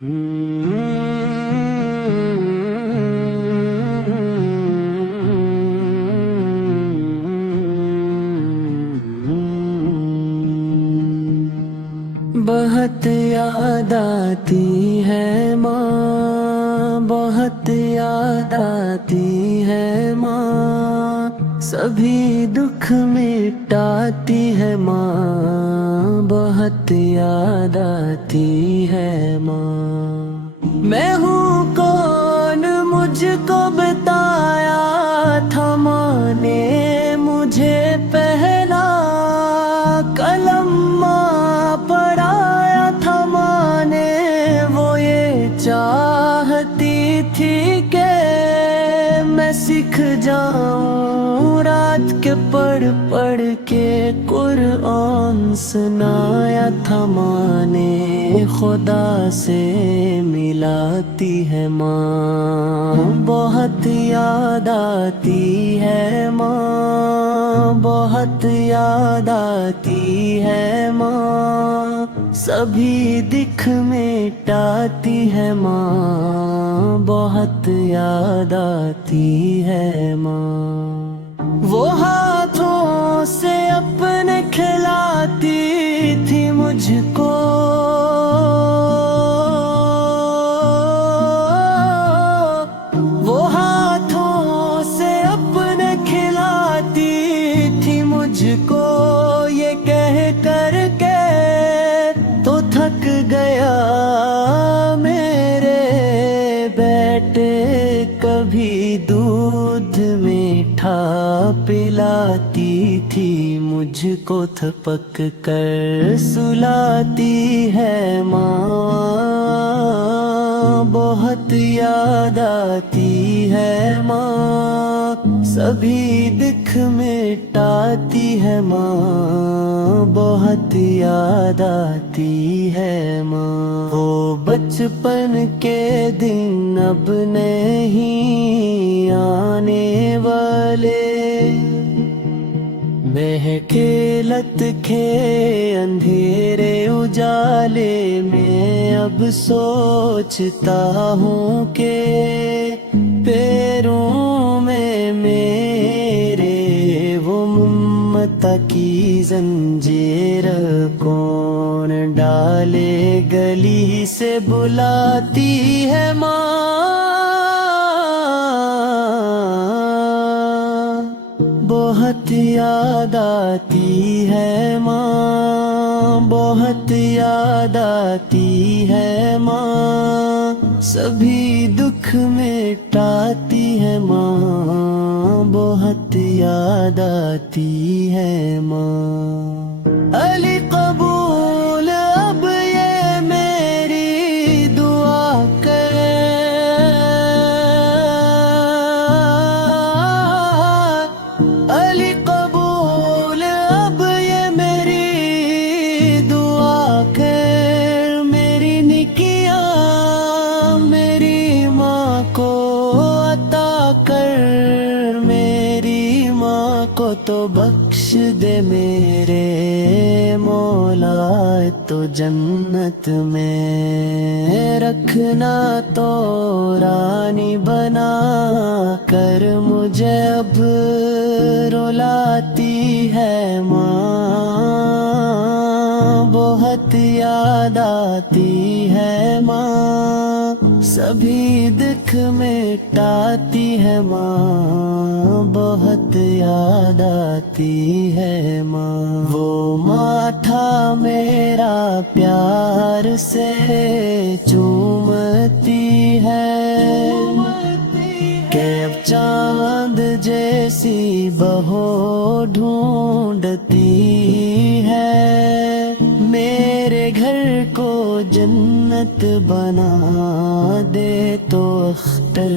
بہت یاد آتی ہے ماں، بہت یاد آتی ہے ماں، سبھی دکھ مٹاتی ہے ماں، بہت یاد آتی ہے ماں۔ میں ہوں کون مجھ کو بتایا تھا ماں نے، مجھے پہلا قلم ماں پڑھایا تھا ماں نے، وہ یہ چاہتی تھی کہ میں سیکھ جاؤں، رات کے پڑھ پڑھ کے قرآن سنایا تھا ماں نے، خدا سے ملاتی ہے ماں، بہت یاد آتی ہے ماں، بہت یاد آتی ہے ماں، سبھی دکھ مٹاتی ہے ماں، بہت یاد آتی ہے ماں۔ وہ ہاتھوں سے اپنے کھلاتی تھی مجھ کو، وہ ہاتھوں سے اپنے کھلاتی تھی مجھ کو، یہ کہہ کر کے تو تھک گیا میرے بیٹے، کبھی دودھ میٹھا پلاتی تھی مجھ کو، تھپک کر سلاتی ہے ماں، بہت یاد آتی ہے ماں، سبھی دکھ مٹاتی ہے ماں، بہت یاد آتی ہے ماں۔ وہ بچپن کے دن اب نہیں آنے والے، بہکے لت کے اندھیرے اجالے میں، اب سوچتا ہوں کہ پیروں میں میرے وہ ممتا کی زنجیر کون ڈالے، گلی سے بلاتی ہے ماں، بہت یاد آتی ہے ماں، بہت یاد آتی ہے ماں، سبھی دکھ مٹاتی ہے ماں، بہت یاد آتی ہے ماں۔ علی قبول اب یہ میری دعا کر، علی قبول اب یہ میری دعا کر، میری نیکیاں میری ماں کو عطا کر، میری ماں کو تو بخش دے میرے مولا، تو جنت میں رکھنا، تو رانی بنا کر مجھے اب رلاتی ہے ماں، بہت یاد آتی ہے ماں، سبھی دکھ مٹاتی ہے ماں، بہت یاد آتی ہے ماں۔ وہ ماں تھا میرا پیار سے چومتی ہے، کہ اب چاند جیسی بہو ڈھونڈتی ہے، میرے گھر کو جنت بنا دے تو اختر